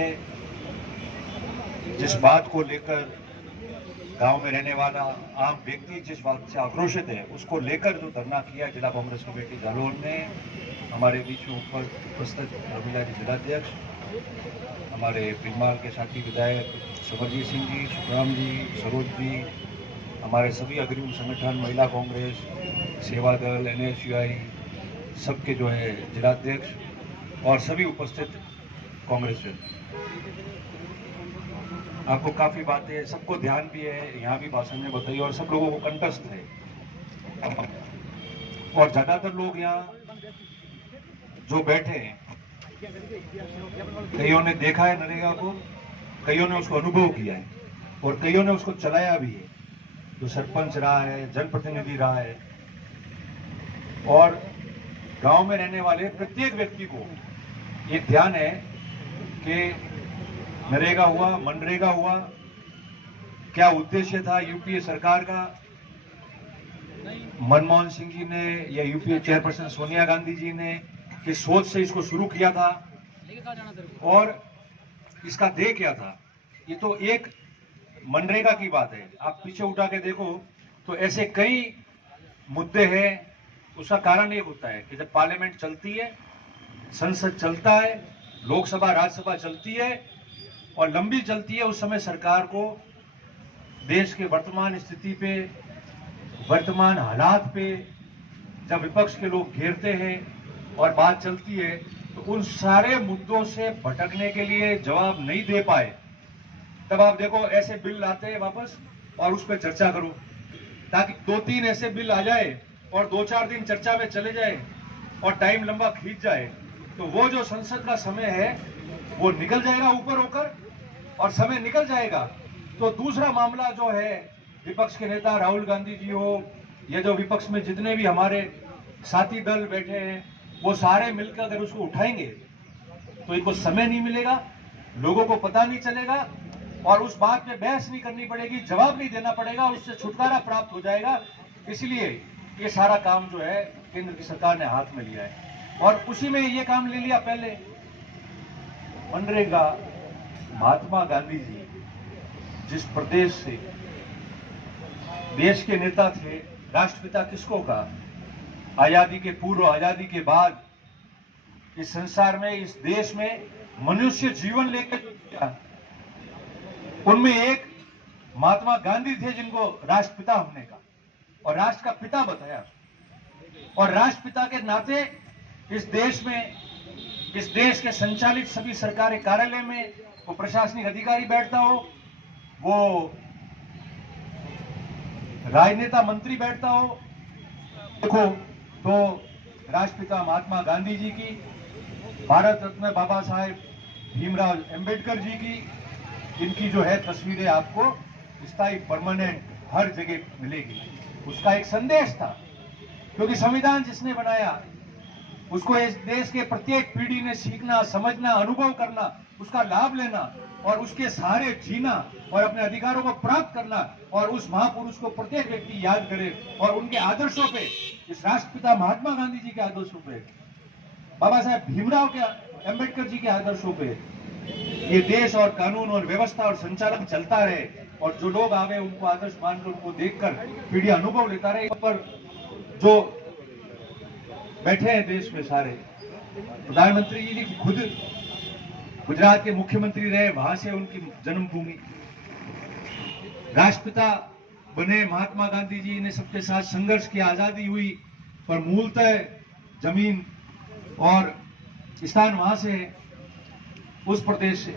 में जिस बात को लेकर गांव में रहने वाला आम व्यक्ति जिस बात से आक्रोशित है, उसको लेकर जो धरना किया जिला कांग्रेस कमेटी जालोर ने, हमारे बीच में उपस्थित रमीला जी जिलाध्यक्ष, हमारे पिनमाल के साथी विधायक समरजीत सिंह जी, सुखराम जी, सरोज जी, हमारे सभी अग्रणी संगठन, महिला कांग्रेस, सेवा दल, NSUI, सबके जो है जिलाध्यक्ष और सभी उपस्थित कांग्रेस जन, आपको काफी बातें, सबको ध्यान भी है, यहाँ भी भाषण में बताई और सब लोगों को कंठस्थ है। और ज्यादातर लोग यहाँ जो बैठे हैं, कईयों ने देखा है नरेगा को, कईयों ने उसको अनुभव किया है और कईयों ने उसको चलाया भी है, जो सरपंच रहा है, जनप्रतिनिधि रहा है। और गांव में रहने वाले प्रत्येक व्यक्ति को ये ध्यान है कि नरेगा हुआ, मनरेगा हुआ, क्या उद्देश्य था यूपीए सरकार का, मनमोहन सिंह जी ने या यूपीए चेयरपर्सन सोनिया गांधी जी ने किस सोच से इसको शुरू किया था और इसका ध्येय क्या था। ये तो एक मनरेगा की बात है, आप पीछे उठा के देखो तो ऐसे कई मुद्दे हैं। उसका कारण एक होता है कि जब पार्लियामेंट चलती है, संसद चलता है, लोकसभा राज्यसभा चलती है और लंबी चलती है, उस समय सरकार को देश के वर्तमान स्थिति पे, वर्तमान हालात पे जब विपक्ष के लोग घेरते हैं और बात चलती है, तो उन सारे मुद्दों से भटकने के लिए जवाब नहीं दे पाए, तब आप देखो ऐसे बिल आते हैं वापस और उस पर चर्चा करो, ताकि 2-3 ऐसे बिल आ जाए और 2-4 दिन चर्चा में चले जाए और टाइम लंबा खींच जाए, तो वो जो संसद का समय है वो निकल जाएगा ऊपर होकर, और समय निकल जाएगा तो दूसरा मामला जो है, विपक्ष के नेता राहुल गांधी जी हो या जो विपक्ष में जितने भी हमारे साथी दल बैठे हैं, वो सारे मिलकर अगर उसको उठाएंगे तो इनको समय नहीं मिलेगा, लोगों को पता नहीं चलेगा और उस बात पे बहस नहीं करनी पड़ेगी, जवाब नहीं देना पड़ेगा, उससे छुटकारा प्राप्त हो जाएगा। इसलिए ये सारा काम जो है केंद्र की सरकार ने हाथ में लिया है और उसी में ये काम ले लिया। पहले मनरेगा, महात्मा गांधी जी जिस प्रदेश से देश के नेता थे, राष्ट्रपिता किसको कहा, आजादी के पूर्व, आजादी के बाद इस संसार में, इस देश में मनुष्य जीवन लेकर, उनमें एक महात्मा गांधी थे जिनको राष्ट्रपिता हमने कहा और राष्ट्र का पिता बताया। और राष्ट्रपिता के नाते इस देश में, इस देश के संचालित सभी सरकारी कार्यालय में वो प्रशासनिक अधिकारी बैठता हो, वो राजनेता मंत्री बैठता हो, देखो तो राष्ट्रपिता महात्मा गांधी जी की, भारत रत्न बाबा साहेब भीमराव अंबेडकर जी की, इनकी जो है तस्वीरें आपको स्थायी परमानेंट हर जगह मिलेगी। उसका एक संदेश था, क्योंकि संविधान जिसने बनाया उसको इस देश के प्रत्येक पीढ़ी ने सीखना, समझना, अनुभव करना, उसका लाभ लेना और उसके सहारे जीना और अपने अधिकारों को प्राप्त करना, और उस महापुरुष को प्रत्येक व्यक्ति याद करे और उनके आदर्शों पे, इस राष्ट्रपिता महात्मा गांधी जी के आदर्शों पे, बाबा साहेब भीमराव के अंबेडकर जी के आदर्शों पे ये देश और कानून और व्यवस्था और संचालन चलता रहे और जो लोग आवे उनको आदर्श मानकर, उनको देखकर पीढ़ी अनुभव लेता रहे। पर जो बैठे हैं देश में सारे, प्रधानमंत्री जी खुद गुजरात के मुख्यमंत्री रहे, वहां से उनकी जन्मभूमि, राष्ट्रपिता बने महात्मा गांधी जी ने सबके साथ संघर्ष किया, आजादी हुई, पर मूलतः जमीन और स्थान वहां से है, उस प्रदेश से,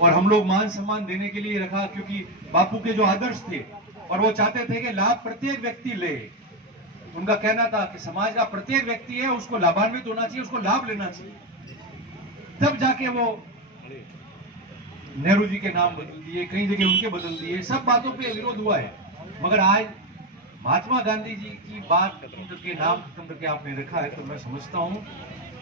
और हम लोग मान सम्मान देने के लिए रखा, क्योंकि बापू के जो आदर्श थे और वो चाहते थे कि लाभ प्रत्येक व्यक्ति ले। उनका कहना था कि समाज का प्रत्येक व्यक्ति है, उसको लाभान्वित होना चाहिए, उसको लाभ लेना चाहिए। तब जाके वो नेहरू जी के नाम बदल दिए, कई जगह उनके बदल दिए, सब बातों पे विरोध हुआ है, मगर आज महात्मा गांधी जी की बात के नाम खत्म करके आपने रखा है, तो मैं समझता हूं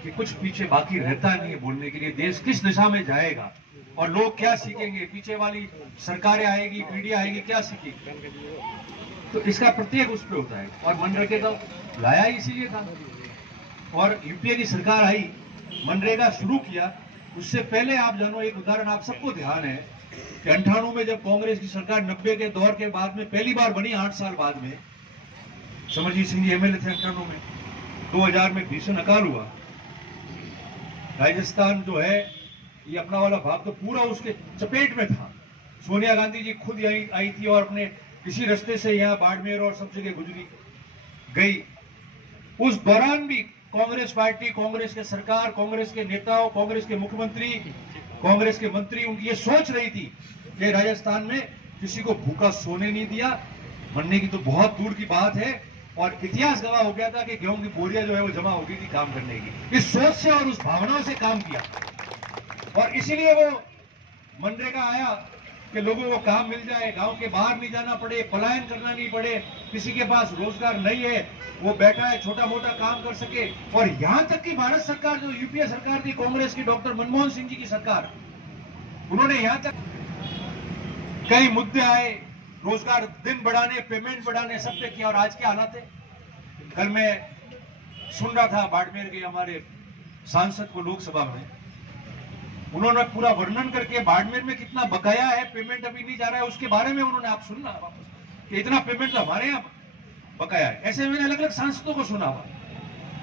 कि कुछ पीछे बाकी रहता नहीं है बोलने के लिए। देश किस दिशा में जाएगा और लोग क्या सीखेंगे, पीछे वाली सरकारें आएगी, पीढ़ी आएगी, क्या सीखेगी, तो इसका प्रत्येक उस पर होता है। और मनरेगा लाया इसीलिए था, और यूपीए की सरकार आई, मनरेगा शुरू किया, उससे पहले आप जानो, एक उदाहरण आप सबको ध्यान है कि 98 में जब कांग्रेस की सरकार 90 के दौर के बाद में पहली बार बनी, 8 साल बाद में, समरजीत सिंह जी एमएलए थे 98 में, 2000 में भीषण अकाल हुआ। राजस्थान जो है ये अपना वाला भाग तो पूरा उसके चपेट में था। सोनिया गांधी जी खुद यहीं आई थी और अपने किसी रास्ते से यहाँ बाड़मेर और सब जगह गुजरी गई। उस दौरान भी कांग्रेस पार्टी, कांग्रेस के सरकार, कांग्रेस के नेताओं, कांग्रेस के मुख्यमंत्री, कांग्रेस के मंत्री, उनकी ये सोच रही थी कि राजस्थान में किसी को भूखा सोने नहीं दिया। मरने की तो बहुत दूर की बात है, और इतिहास गवाह हो गया था कि गेहूं की बोरियां जो है वो जमा हो गई थी काम करने की। इस सोच से और उस भावनाओं से काम किया, और इसीलिए वो मनरेगा आया कि लोगों को काम मिल जाए, गांव के बाहर नहीं जाना पड़े, पलायन करना नहीं पड़े, किसी के पास रोजगार नहीं है वो बैठा है छोटा मोटा काम कर सके। और यहां तक कि भारत सरकार जो यूपीए सरकार थी, कांग्रेस की, डॉक्टर मनमोहन सिंह जी की सरकार, उन्होंने यहां तक कई मुद्दे आए, रोजगार दिन बढ़ाने, पेमेंट बढ़ाने, सब पे किया। और आज क्या हालत है? कल मैं सुन रहा था बाड़मेर के हमारे सांसद को लोकसभा में, उन्होंने पूरा वर्णन करके बाड़मेर में कितना बकाया है, पेमेंट अभी नहीं जा रहा है, उसके बारे में उन्होंने, आप सुनना वापस कि इतना पेमेंट तो हमारे यहाँ बकाया है। ऐसे मैंने अलग अलग सांसदों को सुना हुआ।